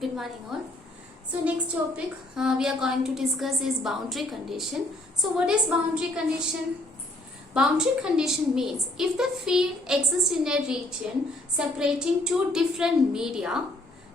Good morning all. So next topic we are going to discuss is boundary condition. So what is boundary condition? Boundary condition means if the field exists in a region separating two different media,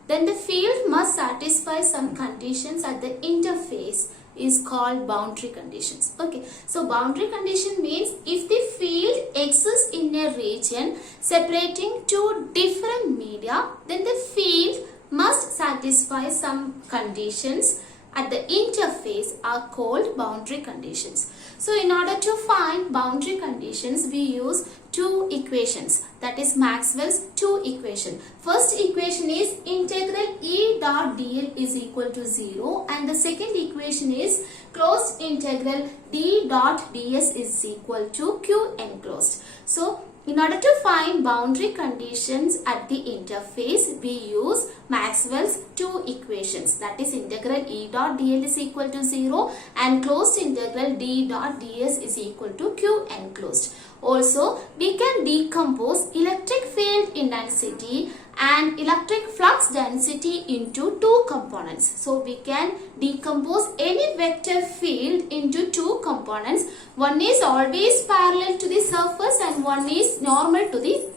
then the field must satisfy some conditions at the interface is called boundary conditions. Okay, so boundary condition means if the field exists in a region separating two different media, then the field must satisfy some conditions at the interface are called boundary conditions. So in order to find boundary conditions, we use two equations, that is Maxwell's two equation. First equation is integral E dot dl is equal to 0 and the second equation is closed integral D dot ds is equal to Q enclosed. So in order to find boundary conditions at the interface, we use Maxwell's two equations, that is integral E dot dl is equal to 0 and closed integral D dot ds is equal to Q enclosed. Also, we can decompose electric field intensity and electric flux density into two components. So, we can decompose any vector field into two components. One is always parallel to the surface and one is normal to the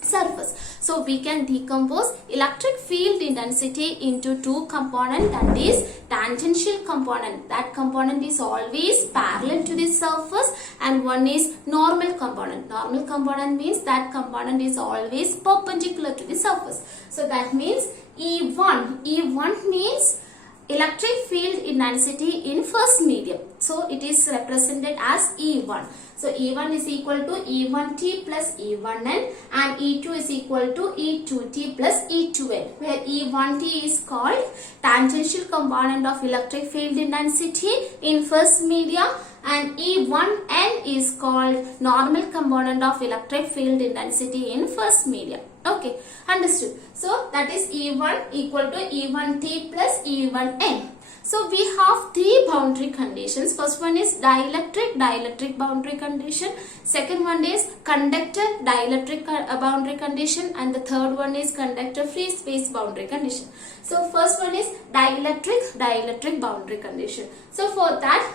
surface. So we can decompose electric field intensity into two components, that is tangential component. That component is always parallel to the surface and one is normal component. Normal component means that component is always perpendicular to the surface. So that means E1. E1 means electric field intensity in first medium. So it is represented as E1. So E1 is equal to E1t plus E1n and E2 is equal to E2t plus E2n, where E1t is called tangential component of electric field intensity in first medium and E1n is called normal component of electric field intensity in first medium. Okay, understood. So that is E1 equal to E1t plus E1n. So we have three boundary conditions. First one is dielectric boundary condition. Second one is conductor dielectric boundary condition and the third one is conductor free space boundary condition. So first one is dielectric boundary condition. So for that,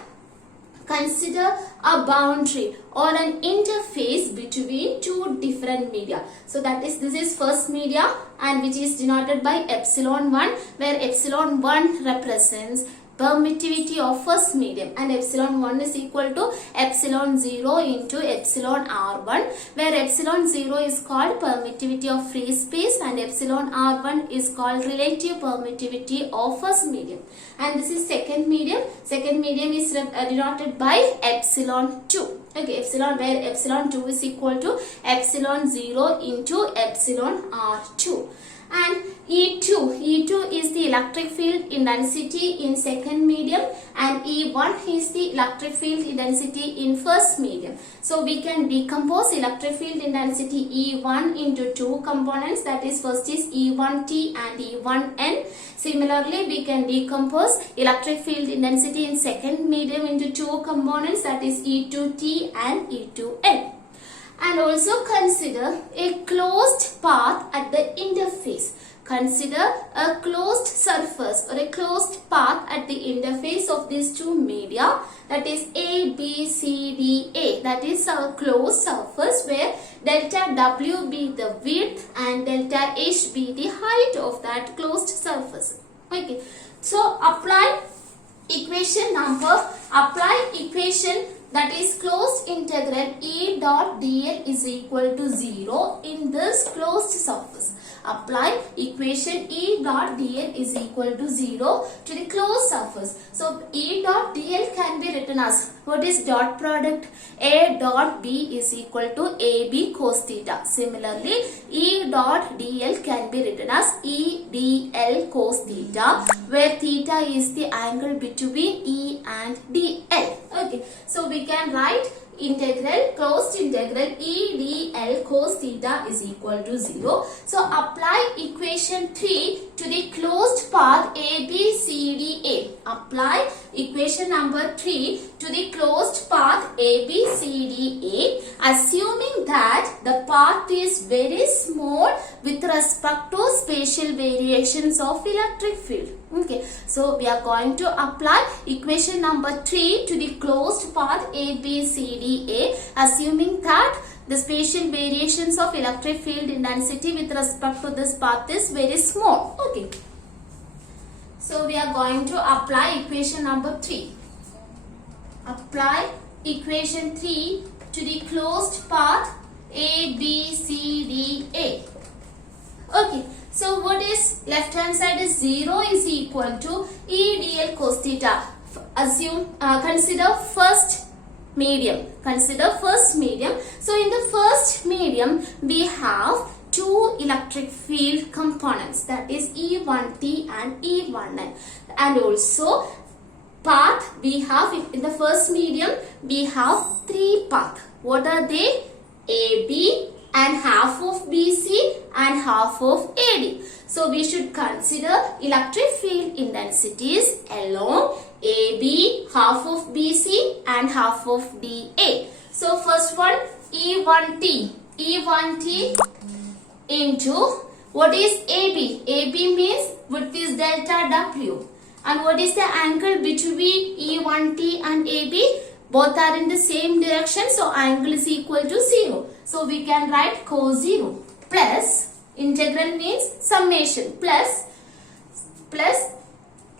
consider a boundary or an interface between two different media. So that is, this is first media and which is denoted by epsilon 1, where epsilon 1 represents permittivity of first medium and epsilon 1 is equal to epsilon 0 into epsilon r1, where epsilon 0 is called permittivity of free space and epsilon r1 is called relative permittivity of first medium. And this is second medium. Second medium is denoted by epsilon 2. Okay, epsilon, where epsilon 2 is equal to epsilon 0 into epsilon r2. And E2 is the electric field intensity in second medium and E1 is the electric field intensity in first medium. So we can decompose electric field intensity E1 into two components, that is first is E1t and E1n. Similarly, we can decompose electric field intensity in second medium into two components, that is E2t and E2n. And also consider a closed path at the interface. Consider a closed surface or a closed path at the interface of these two media, that is A, B, C, D, A. That is a closed surface where delta W be the width and delta H be the height of that closed surface. Okay. So apply equation that is closed integral E dot dl is equal to 0 in this closed surface. Apply equation E dot dl is equal to 0 to the closed surface. So E dot dl can be written as, what is dot product? A dot B is equal to AB cos theta. Similarly, E dot dl can be written as E dl cos theta, where theta is the angle between E and dl. Okay, so we can write closed integral E dl cos theta is equal to 0. So apply equation 3 to the closed path ABCDA. apply equation number 3 to the closed path ABCDE, assuming that the path is very small with respect to spatial variations of electric field. Okay, so we are going to apply equation number 3 to the closed path ABCDE, assuming that the spatial variations of electric field intensity with respect to this path is very small. Okay. So we are going to apply equation number 3. Apply equation 3 to the closed path ABCDE. Okay. So what is left hand side is 0 is equal to E dl cos theta. Consider first medium. Consider first medium. So in the first medium we have two electric field components, that is E1t and E1n, and also path we have in the first medium we have three paths. What are they? AB and half of BC and half of AD. So we should consider electric field intensities along AB, half of BC and half of DA. So first one, E1t. E1t into what is AB? AB means width is delta W. And what is the angle between E1t and AB? Both are in the same direction, so angle is equal to 0. So we can write cos 0 plus integral means summation plus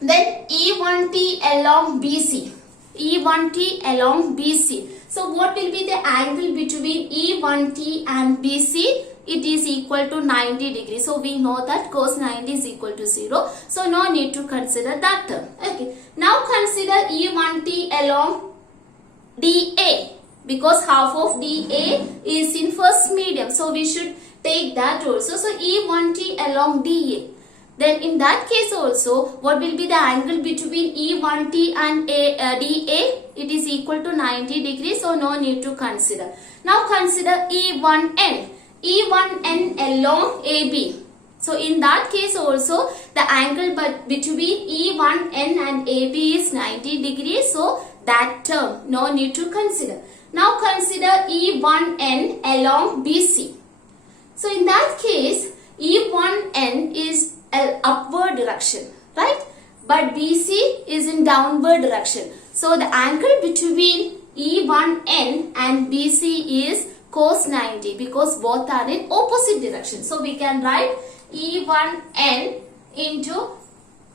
then E1t along BC. E1t along BC. So what will be the angle between E1t and BC? It is equal to 90 degrees. So we know that cos 90 is equal to 0. So no need to consider that term. Okay. Now consider E1t along DA, because half of DA is in first medium. So we should take that also. So E1t along DA. Then in that case also, what will be the angle between E1t and DA? It is equal to 90 degrees. So no need to consider. Now consider E1n. E1n along AB. So in that case also, the angle between E1n and AB is 90 degrees. So that term no need to consider. Now consider E1n along BC. So in that case, E1n is an upward direction, right? But BC is in downward direction. So the angle between E1n and BC is cos 90, because both are in opposite direction. So we can write E1n into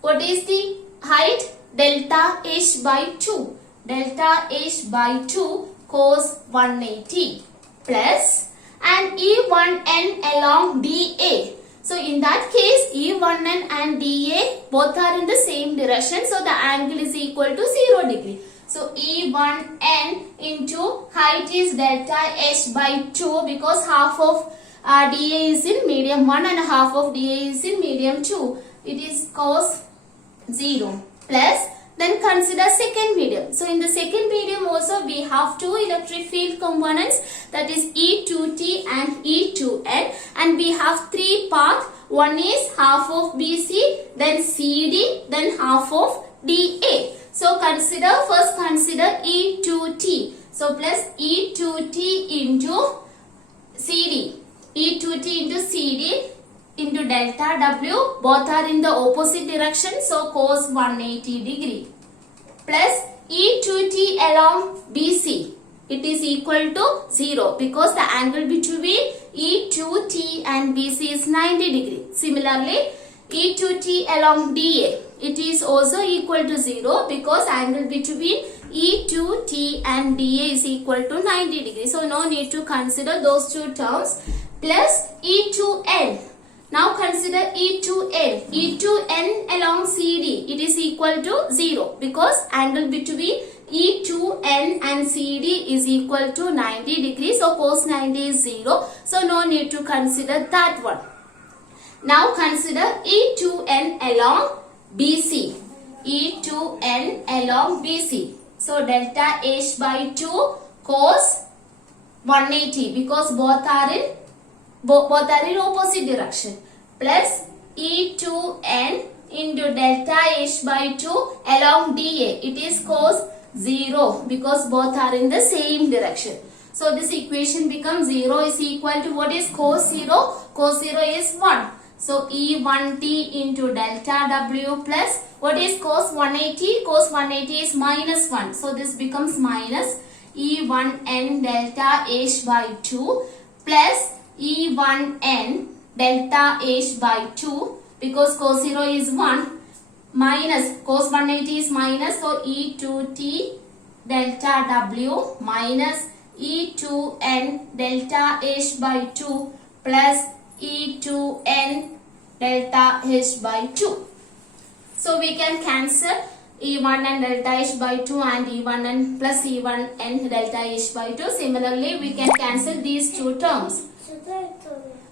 what is the height? Delta H by 2. Delta H by 2 cos 180 plus and E1n along DA. So in that case, E1n and DA both are in the same direction. So the angle is equal to 0 degree. So E1n into height is delta H by 2, because half of DA is in medium 1 and half of DA is in medium 2. It is cos 0 plus. Then consider second medium. So in the second medium also we have two electric field components, that is E2t and E2n, and we have three paths. One is half of BC, then CD, then half of DA. So first consider E2t. So plus E2t into CD. E2t into CD into delta W, both are in the opposite direction, so cos 180 degree, plus E2t along BC, it is equal to 0, because the angle between E2t and BC is 90 degree. Similarly, E2t along DA, it is also equal to 0, because angle between E2t and DA is equal to 90 degree. So no need to consider those two terms, plus E2n. Now consider E2n. E2n along CD, it is equal to 0, because angle between E2n and CD is equal to 90 degrees. So cos 90 is 0. So no need to consider that one. Now consider E2n along BC. E2n along BC. So delta H by 2 cos 180, because both are in opposite direction, plus E2n into delta H by 2 along dA. It is cos 0 because both are in the same direction. So this equation becomes 0 is equal to what is cos 0? Cos 0 is 1. So E1t into delta W plus what is cos 180? Cos 180 is minus 1. So this becomes minus E1n delta H by 2 plus E1n delta H by 2 because cos 0 is 1 minus cos 180 is minus, so E2t delta W minus E2n delta H by 2 plus E2n delta H by 2. So we can cancel E1n delta H by 2 and E1n plus E1n delta H by 2. Similarly, we can cancel these two terms.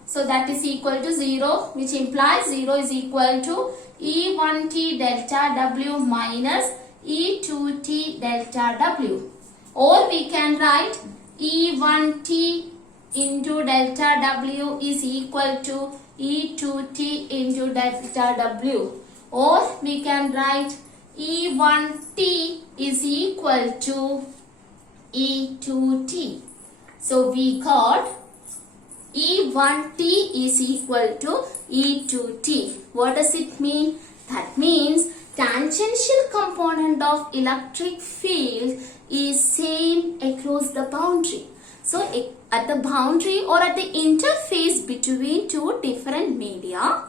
So that is equal to 0, which implies 0 is equal to E1t delta W minus E2t delta W. Or we can write E1t into delta W is equal to E2t into delta W. Or we can write E1t is equal to E2t. So we got E1t is equal to E2t. What does it mean? That means tangential component of electric field is same across the boundary. So at the boundary or at the interface between two different media,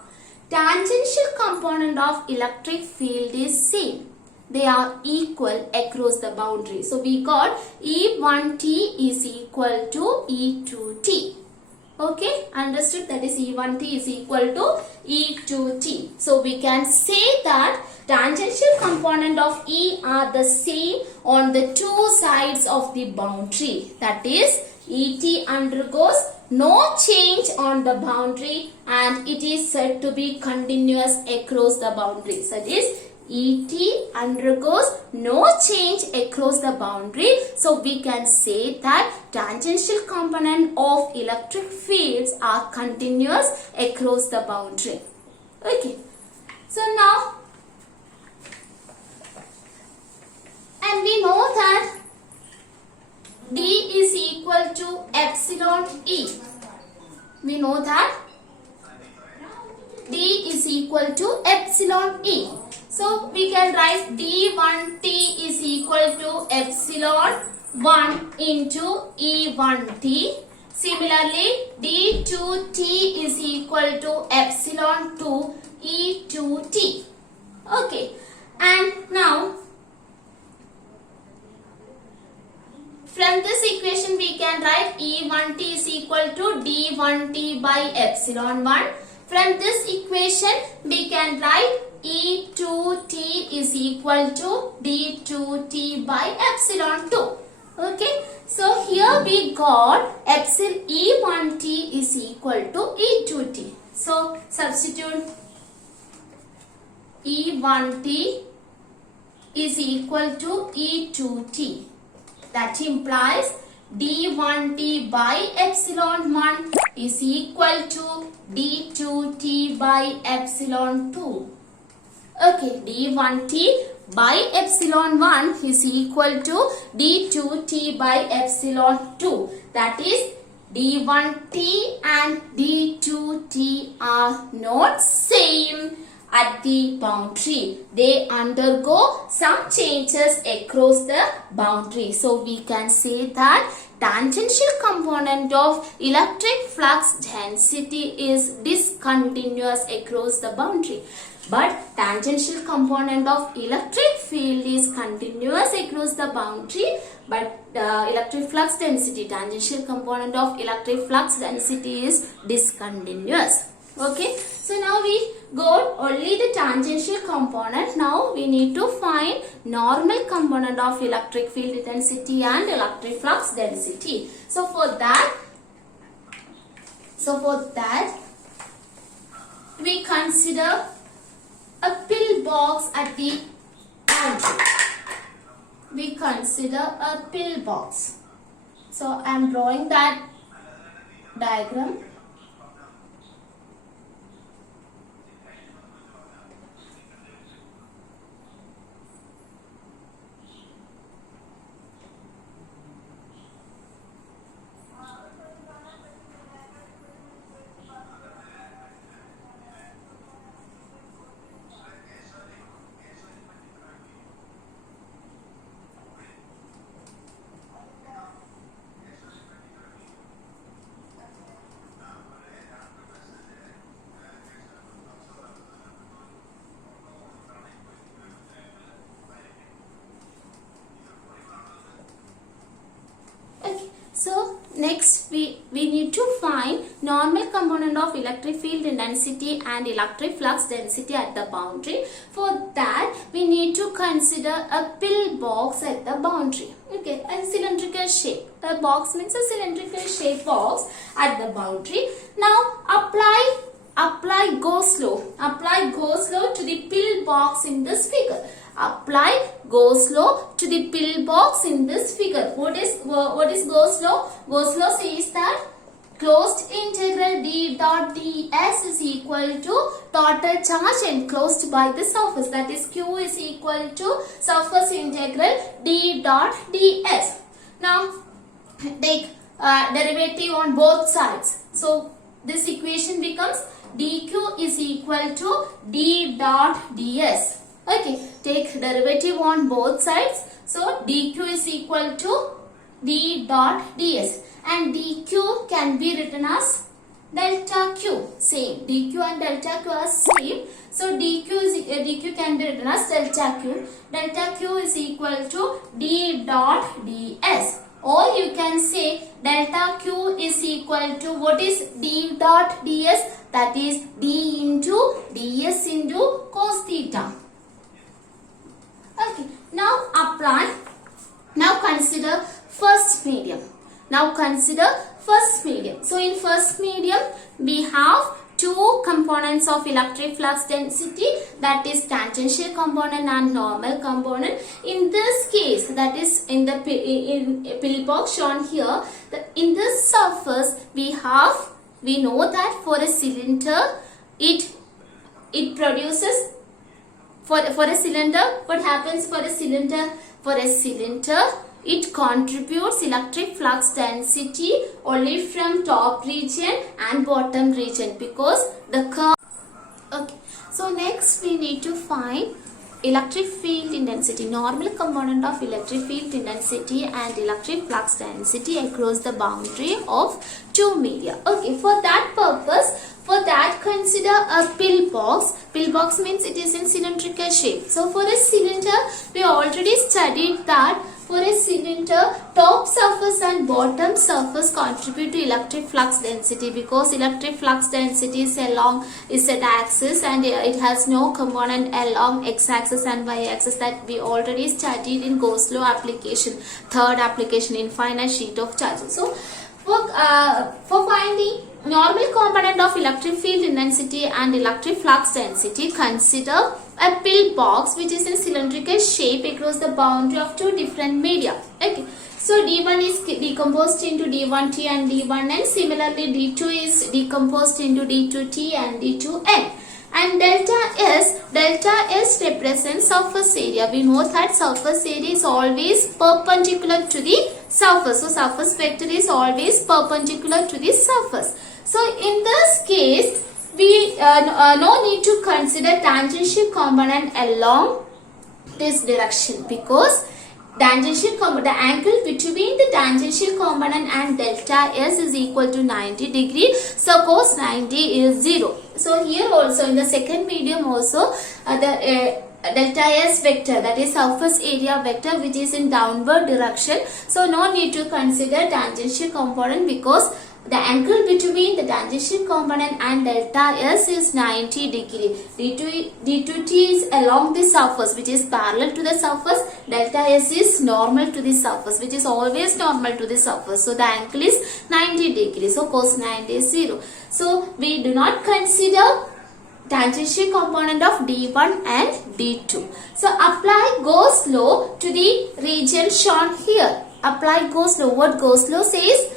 tangential component of electric field is same. They are equal across the boundary. So we got E1t is equal to E2t. Okay, understood? That is E1t is equal to E2t. So we can say that tangential component of E are the same on the two sides of the boundary. That is, ET undergoes no change on the boundary and it is said to be continuous across the boundary. So that is, ET undergoes no change across the boundary. So we can say that tangential component of electric fields are continuous across the boundary. Okay. So now, and we know that D is equal to epsilon E. We know that D is equal to epsilon E. So we can write D1t is equal to epsilon 1 into E1t. Similarly, D2t is equal to epsilon 2 E2t. Okay. And now, from this equation we can write E1t is equal to D1t by epsilon 1. From this equation we can write E2t is equal to D2t by epsilon 2. Okay. So here we got epsilon E1t is equal to E2t. So substitute E1t is equal to E2t. That implies D1t by epsilon 1 is equal to D2t by epsilon 2. Okay, D1t by epsilon 1 is equal to D2t by epsilon 2. That is, D1t and D2t are not same at the boundary. They undergo some changes across the boundary. So we can say that tangential component of electric flux density is discontinuous across the boundary. But tangential component of electric field is continuous across the boundary. But electric flux density, tangential component of electric flux density is discontinuous. Okay, so now we got only the tangential component. Now we need to find normal component of electric field density and electric flux density. So for that we consider a pillbox at the boundary. We consider a pillbox. So I am drawing that diagram. next we need to find normal component of electric field density and electric flux density at the boundary. For that we need to consider a pillbox at the boundary. Okay, a cylindrical shape. A box means a cylindrical shape box at the boundary. Now apply go slow. Apply go slow to the pillbox in this figure. Apply go slow to the pillbox in this figure. What is go slow? Go slow says that closed integral d dot ds is equal to total charge enclosed by the surface. That is q is equal to surface integral d dot ds. Now take derivative on both sides. So this equation becomes dq is equal to d dot ds. Okay, take derivative on both sides. So dq is equal to d dot ds, and dq can be written as delta q. Same, dq and delta q are same. So dq can be written as delta q. Delta q is equal to d dot ds. Or you can say delta q is equal to, what is d dot ds? That is d into ds into cos theta. Okay, now apply. Now consider first medium. So in first medium we have two components of electric flux density, that is tangential component and normal component. In this case, that is in the pillbox shown here, in this surface we know that for a cylinder it produces, for a cylinder, what happens for a cylinder? For a cylinder, it contributes electric flux density only from top region and bottom region, because the curve. Okay, so next we need to find electric field intensity, normal component of electric field intensity and electric flux density across the boundary of two media. Okay, for that purpose, consider a pillbox. Pillbox means it is in cylindrical shape. So for a cylinder, we already studied that for a cylinder, top surface and bottom surface contribute to electric flux density, because electric flux density is along z axis and it has no component along x axis and y axis, that we already studied in Go-Slow application, third application, infinite sheet of charges. So for finding normal component of electric field intensity and electric flux density, consider a pillbox which is in cylindrical shape across the boundary of two different media. Okay, so D1 is decomposed into D1T and D1N. Similarly, D2 is decomposed into D2T and D2N. And delta S represents surface area. We know that surface area is always perpendicular to the surface. So surface vector is always perpendicular to the surface. So in this case, we no need to consider tangential component along this direction, because the angle between the tangential component and delta S is equal to 90 degree. So cos 90 is 0. So here also in the second medium also the delta S vector, that is surface area vector, which is in downward direction. So no need to consider tangential component, because the angle between the tangential component and delta S is 90 degree. D2T is along the surface, which is parallel to the surface. Delta S is normal to the surface, which is always normal to the surface. So the angle is 90 degree. So cos 90 is 0. So we do not consider tangential component of D1 and D2. So apply Go-Slow to the region shown here. Apply Go-Slow. What Go-Slow says?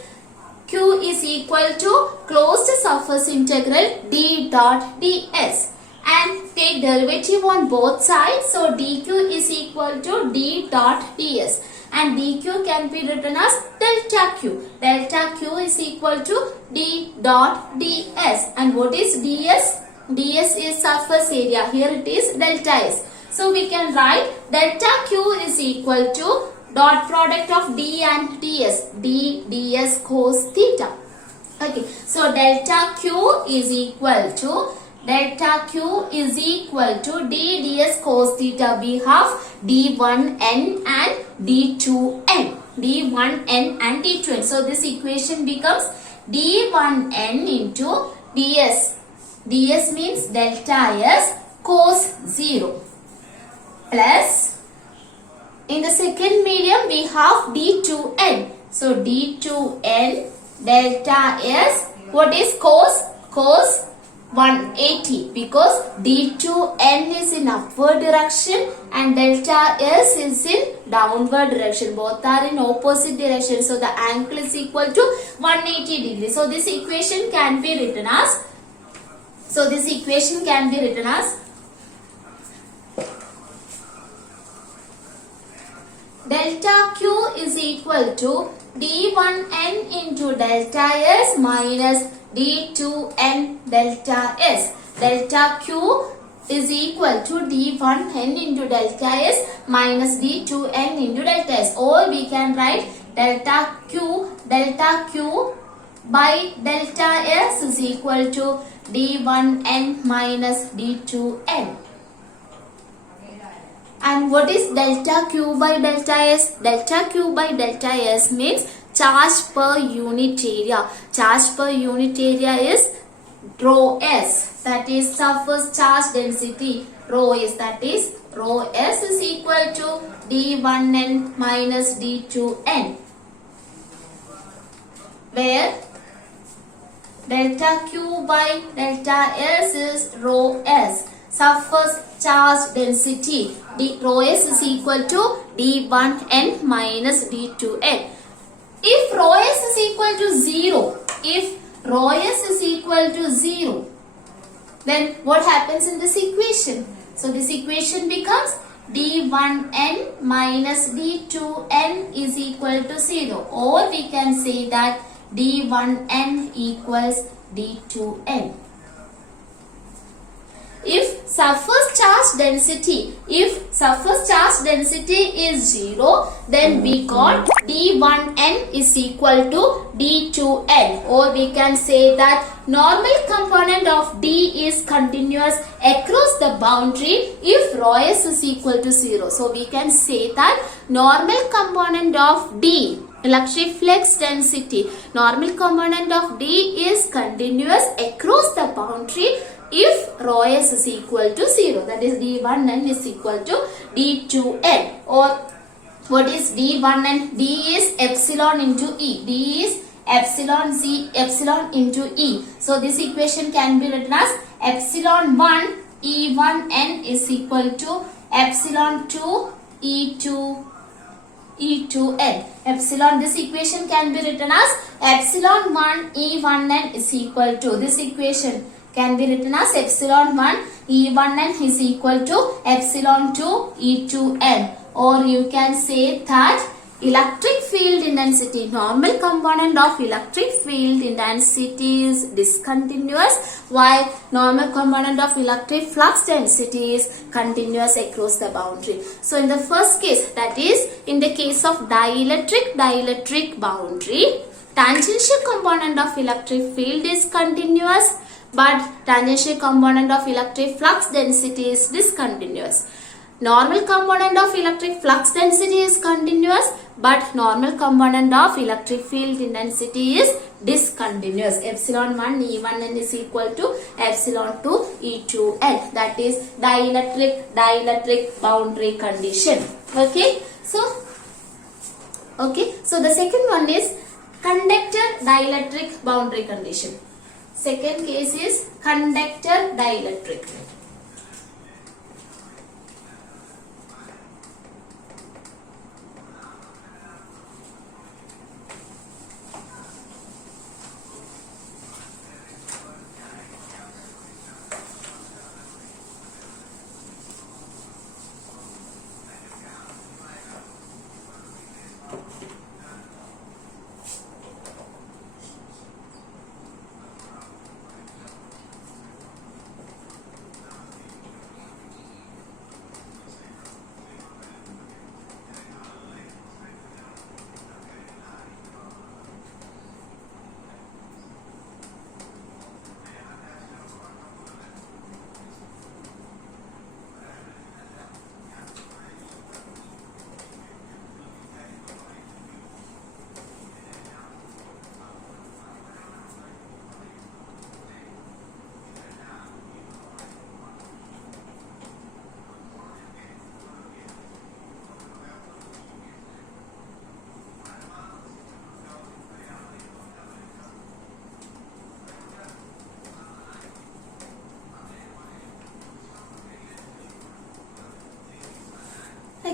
Q is equal to closed surface integral d dot ds, and take derivative on both sides. So dq is equal to d dot ds, and dq can be written as delta q. Delta q is equal to d dot ds. And what is ds? ds is surface area. Here it is delta s. So we can write delta q is equal to dot product of d and ds, d ds cos theta. Okay, so delta q is equal to d ds cos theta. We have d1n and d2n. d1n and d2n. So this equation becomes d1n into ds. ds means delta s cos 0 plus in the second medium we have d2n. So d2n delta s, what is cos? Cos 180 because d2n is in upward direction and delta s is in downward direction. Both are in opposite direction. So the angle is equal to 180 degrees. So this equation can be written as delta q is equal to d1n into delta s minus d2n delta s. Delta q is equal to d1n into delta s minus d2n into delta s. Or we can write delta q by delta s is equal to d1n minus d2n. And what is delta q by delta s? Delta q by delta s means charge per unit area. Charge per unit area is rho s, that is surface charge density. Rho s, that is rho s is equal to d1n minus d2n, where delta q by delta s is rho s, surface charge density. Rho s is equal to d1n minus d2n. If rho s is equal to 0, then what happens in this equation? So this equation becomes d1n minus d2n is equal to 0, or we can say that d1n equals d2n. If surface charge density is 0, then we got d1n is equal to d2n, or we can say that normal component of d is continuous across the boundary if rho s is equal to 0. So we can say that normal component of d, electric flux density, normal component of d is continuous across the boundary if rho s is equal to 0, that is d1n is equal to d2n. Or what is d1n? D is epsilon into E. D is epsilon into E. So this equation can be written as epsilon 1 E1n is equal to epsilon 2 E2n. Epsilon, this equation can be written as epsilon 1 E1n is equal to, this equation can be written as epsilon 1 E1n is equal to epsilon 2 E2n. Or you can say that electric field intensity, normal component of electric field intensity is discontinuous, while normal component of electric flux density is continuous across the boundary. So in the first case, that is in the case of dielectric boundary, tangential component of electric field is continuous, but tangential component of electric flux density is discontinuous. Normal component of electric flux density is continuous, but normal component of electric field intensity is discontinuous. Epsilon 1 E1n is equal to epsilon 2 E2n. That is dielectric boundary condition. Okay. So the second one is conductor dielectric boundary condition. Second case is conductor dielectric.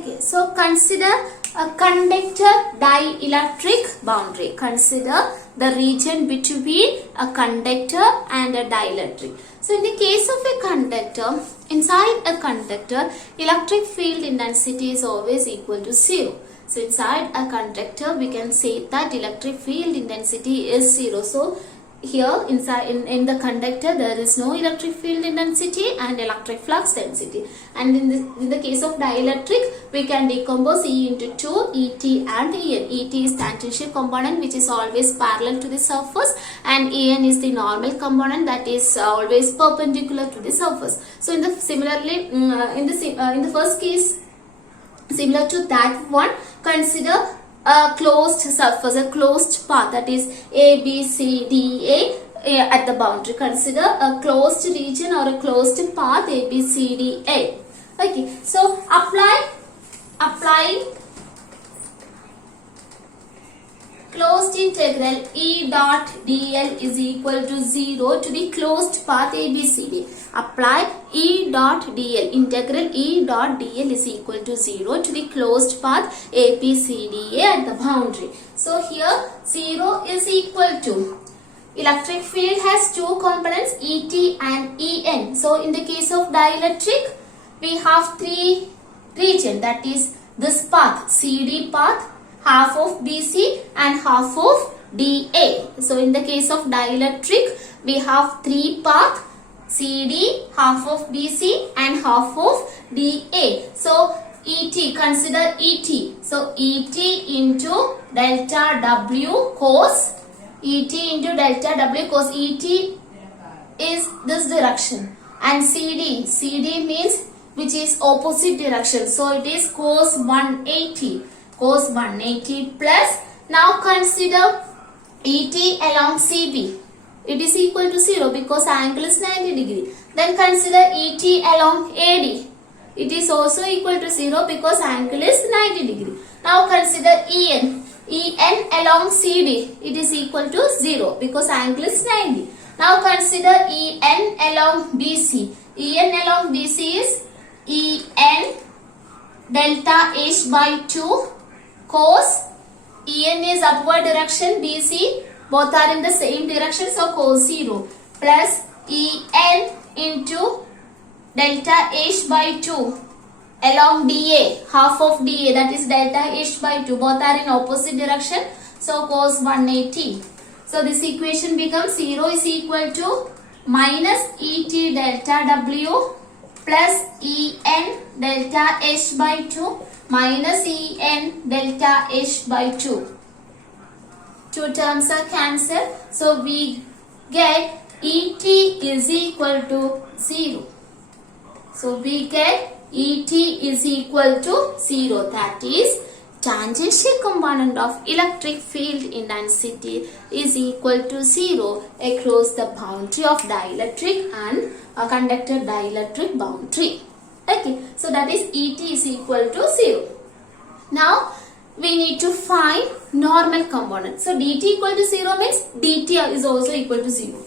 Okay, so consider a conductor dielectric boundary. Consider the region between a conductor and a dielectric. So in the case of a conductor, inside a conductor, electric field intensity is always equal to 0. So inside a conductor, we can say that electric field intensity is 0. So here inside in the conductor there is no electric field intensity and electric flux density, and in the case of dielectric we can decompose E into 2, ET and En. ET is tangential component which is always parallel to the surface, and En is the normal component that is always perpendicular to the surface. So in the similarly in the first case, similar to that one, consider a closed surface, a closed path, that is A, B, C, D, A at the boundary. Consider a closed region or a closed path A, B, C, D, A. Okay, so apply closed integral E dot dl is equal to 0 to the closed path ABCD. Apply E dot dl, integral E dot dl is equal to 0 to the closed path ABCDA at the boundary. So here 0 is equal to, electric field has two components ET and En. So in the case of dielectric, we have three region, that is this path, CD path, half of BC and half of DA. So in the case of dielectric, we have three path, CD, half of BC and half of DA. So ET, consider ET. So ET into delta W cos, ET into delta W cos, ET is this direction, and CD means which is opposite direction. So it is cos 180. Cos 180 plus, now consider ET along CB. It is equal to 0 because angle is 90 degree. Then consider ET along AD. It is also equal to 0 because angle is 90 degree. Now consider EN. EN along CD. It is equal to 0 because angle is 90. Now consider EN along BC. EN along BC is EN delta H by 2 cos, En is upward direction, BC both are in the same direction, so cos 0 plus En into delta H by 2 along DA, half of DA, that is delta H by 2, both are in opposite direction, so cos 180. So this equation becomes 0 is equal to minus ET delta W plus En delta H by 2 minus En delta H by 2. Two terms are cancelled. So we get Et is equal to 0. So we get Et is equal to 0. That is, tangential component of electric field intensity is equal to 0 across the boundary of dielectric and a conductor dielectric boundary. Okay, so that is Et is equal to 0. Now we need to find normal component. So dt equal to 0 means dt is also equal to 0,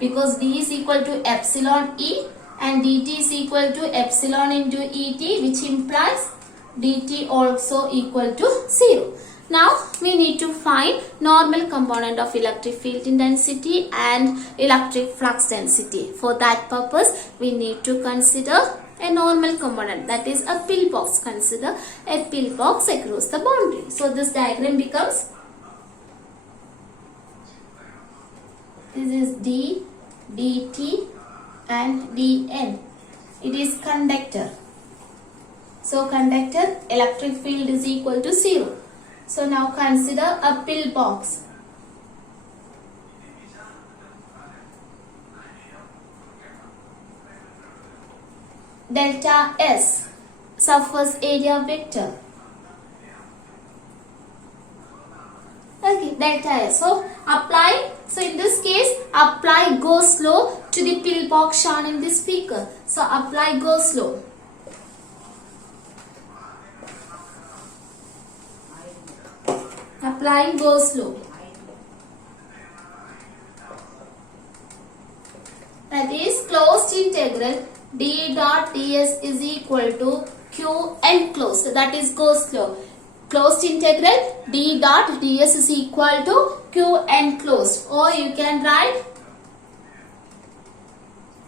because d is equal to epsilon E and dt is equal to epsilon into Et, which implies dt also equal to 0. Now we need to find normal component of electric field intensity and electric flux density. For that purpose we need to consider a normal component, that is a pillbox. Consider a pillbox across the boundary. So this diagram becomes, this is d, dt and dn. It is conductor. So conductor electric field is equal to 0. So now consider a pillbox. Delta S, surface area vector. Okay, delta S. So apply, so in this case apply go slow to the pillbox shown in this figure. So apply go slow. Applying go slow. That is closed integral d dot ds is equal to Q enclosed. So that is go slow. Closed integral D dot ds is equal to Q enclosed, or you can write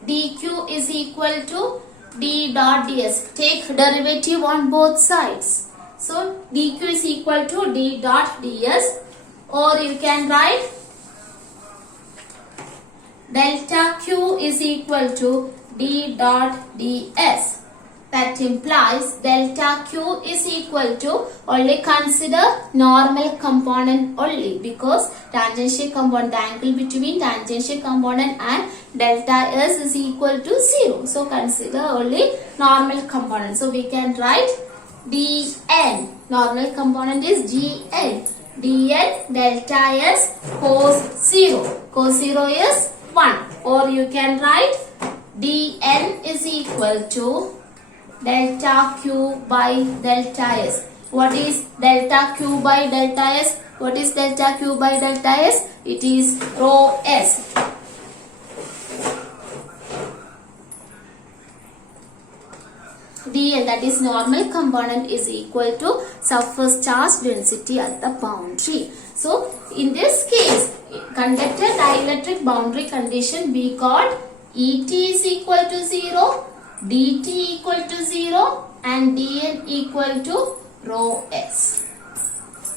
dq is equal to d dot ds. Take derivative on both sides. So dq is equal to d dot ds, or you can write delta q is equal to d dot ds. That implies delta q is equal to, only consider normal component only, because tangential component, the angle between tangential component and delta s is equal to 0. So consider only normal component. So we can write dn. Normal component is gn. dn delta s cos 0. Cos 0 is 1. Or you can write dn is equal to delta q by delta s. What is delta q by delta s? What is delta q by delta s? It is rho s. dl, that is normal component, is equal to surface charge density at the boundary. So in this case, conductor dielectric boundary condition, we got Et is equal to 0, dt equal to 0, and dn equal to rho s.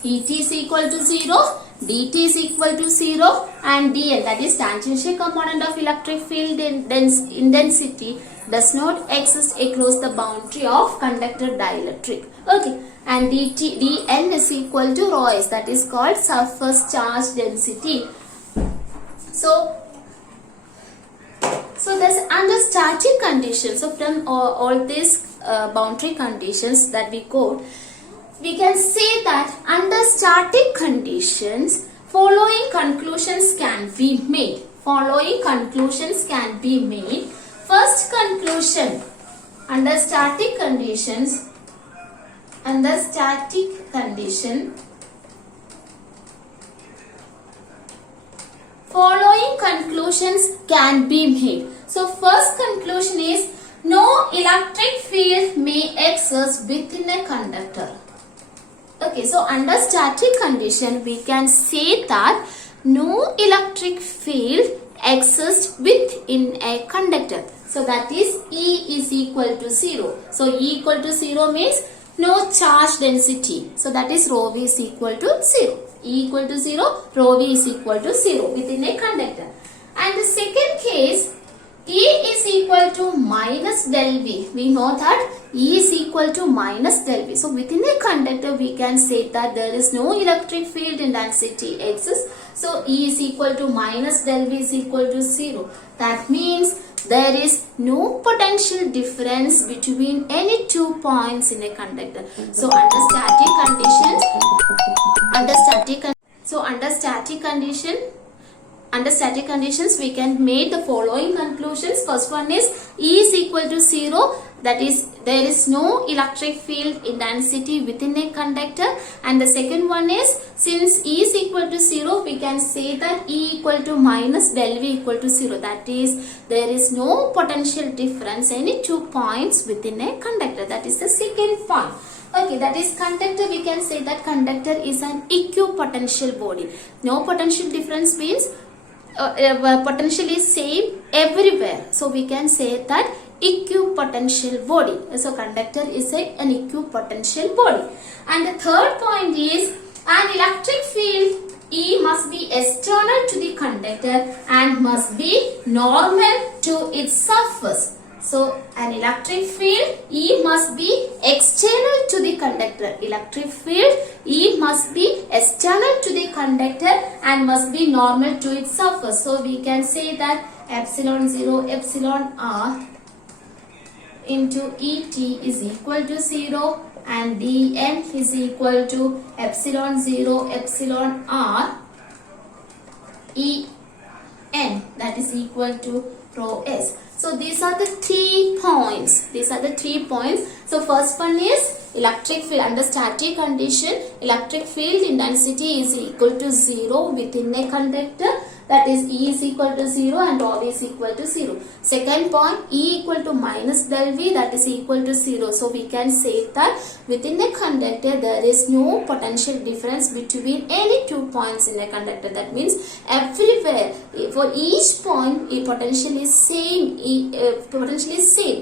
Et is equal to 0, dt is equal to 0, and dn, that is tangential component of electric field intensity, does not exist across the boundary of conductor dielectric. Okay, and dn is equal to rho s, that is called surface charge density. So that's under static conditions. So from all these boundary conditions that we got, we can say that under static conditions, following conclusions can be made. Following conclusions can be made. First conclusion, under static conditions, following conclusions can be made. So first conclusion is no electric field may exist within a conductor. Okay, so under static condition we can say that no electric field exists within a conductor. So that is E is equal to 0. So E equal to 0 means no charge density. So that is rho v is equal to 0. E equal to 0, rho v is equal to 0 within a conductor. And the second case, E is equal to minus del V. We know that E is equal to minus del V. So within a conductor we can say that there is no electric field intensity exists. So E is equal to minus del V is equal to 0. That means there is no potential difference between any 2 points in a conductor. So under static conditions we can make the following conclusions. First one is E is equal to 0, that is there is no electric field intensity within a conductor. And the second one is, since E is equal to 0, we can say that E equal to minus del V equal to 0, that is there is no potential difference any 2 points within a conductor. That is the second point. Okay, that is conductor. We can say that conductor is an equipotential body. No potential difference means potential is same everywhere. So we can say that equipotential body. So conductor is an equipotential body. And the third point is an electric field E must be external to the conductor and must be normal to its surface. So an electric field E must be external to the conductor. Electric field E must be external to the conductor and must be normal to its surface. So we can say that epsilon 0 epsilon r into Et is equal to 0 and dn is equal to epsilon 0 epsilon r En, that is equal to rho s. So these are the 3 points. So first one is electric field. Under static condition, electric field intensity is equal to 0 within a conductor. that is E is equal to 0 and rho v is equal to 0. Second point, E equal to minus del V, that is equal to 0. So we can say that within a conductor there is no potential difference between any 2 points in a conductor. That means everywhere for each point a potential is same.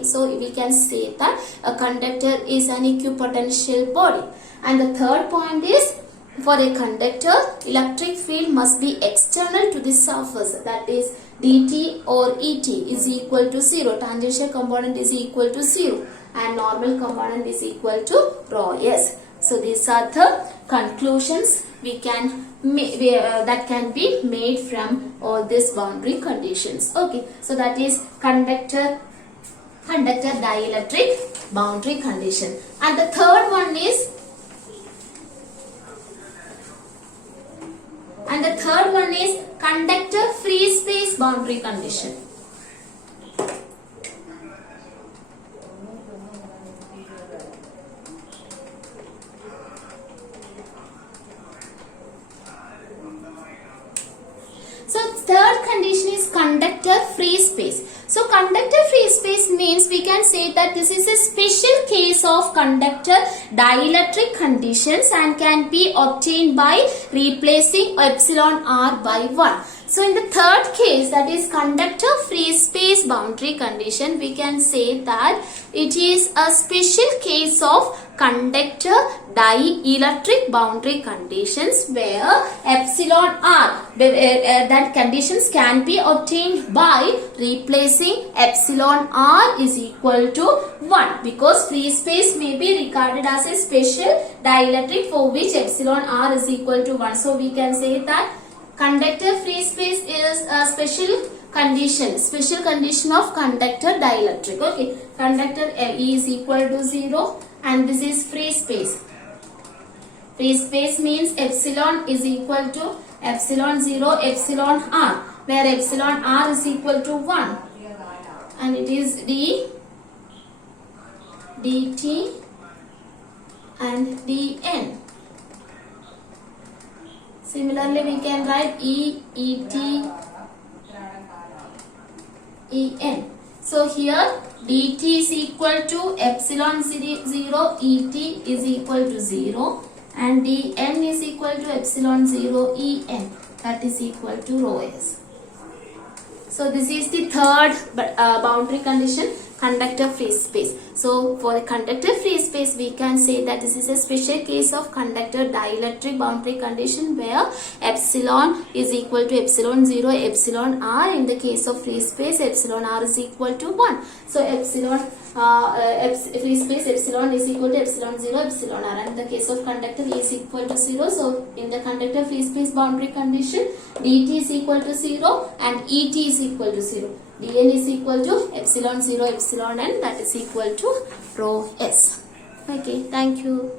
So we can say that a conductor is an equipotential body. And the third point is, for a conductor, electric field must be external to the surface, that is dt or Et is equal to 0. Tangential component is equal to 0 and normal component is equal to rho s. So these are the conclusions we can that can be made from all these boundary conditions. Okay, so that is conductor dielectric boundary condition. And the third one is conductor free space boundary condition. So third condition is conductor free space. So conductor free space means we can say that this is a special case of conductor dielectric conditions and can be obtained by replacing epsilon r by 1. So in the third case, that is conductor free space boundary condition, we can say that it is a special case of conductor dielectric boundary conditions where epsilon r that conditions can be obtained by replacing epsilon r is equal to 1, because free space may be regarded as a special dielectric for which epsilon r is equal to 1. So we can say that conductor free space is a special condition of conductor dielectric. Okay, conductor E is equal to 0 and this is free space. Free space means epsilon is equal to epsilon 0 epsilon r, where epsilon r is equal to 1 and it is d dt and dn. Similarly, we can write E, Et, En. So here dt is equal to epsilon 0, Et is equal to 0 and dn is equal to epsilon 0 En, that is equal to rho s. So this is the third boundary condition, conductor free space. So for a conductor free space, we can say that this is a special case of conductor dielectric boundary condition where epsilon is equal to epsilon 0 epsilon r. In the case of free space, epsilon r is equal to 1. So free space epsilon is equal to epsilon 0 epsilon r, and in the case of conductor E is equal to 0. So in the conductor free space boundary condition, dt is equal to 0 and Et is equal to 0. dn is equal to epsilon 0 epsilon n, that is equal to rho s. Okay, thank you.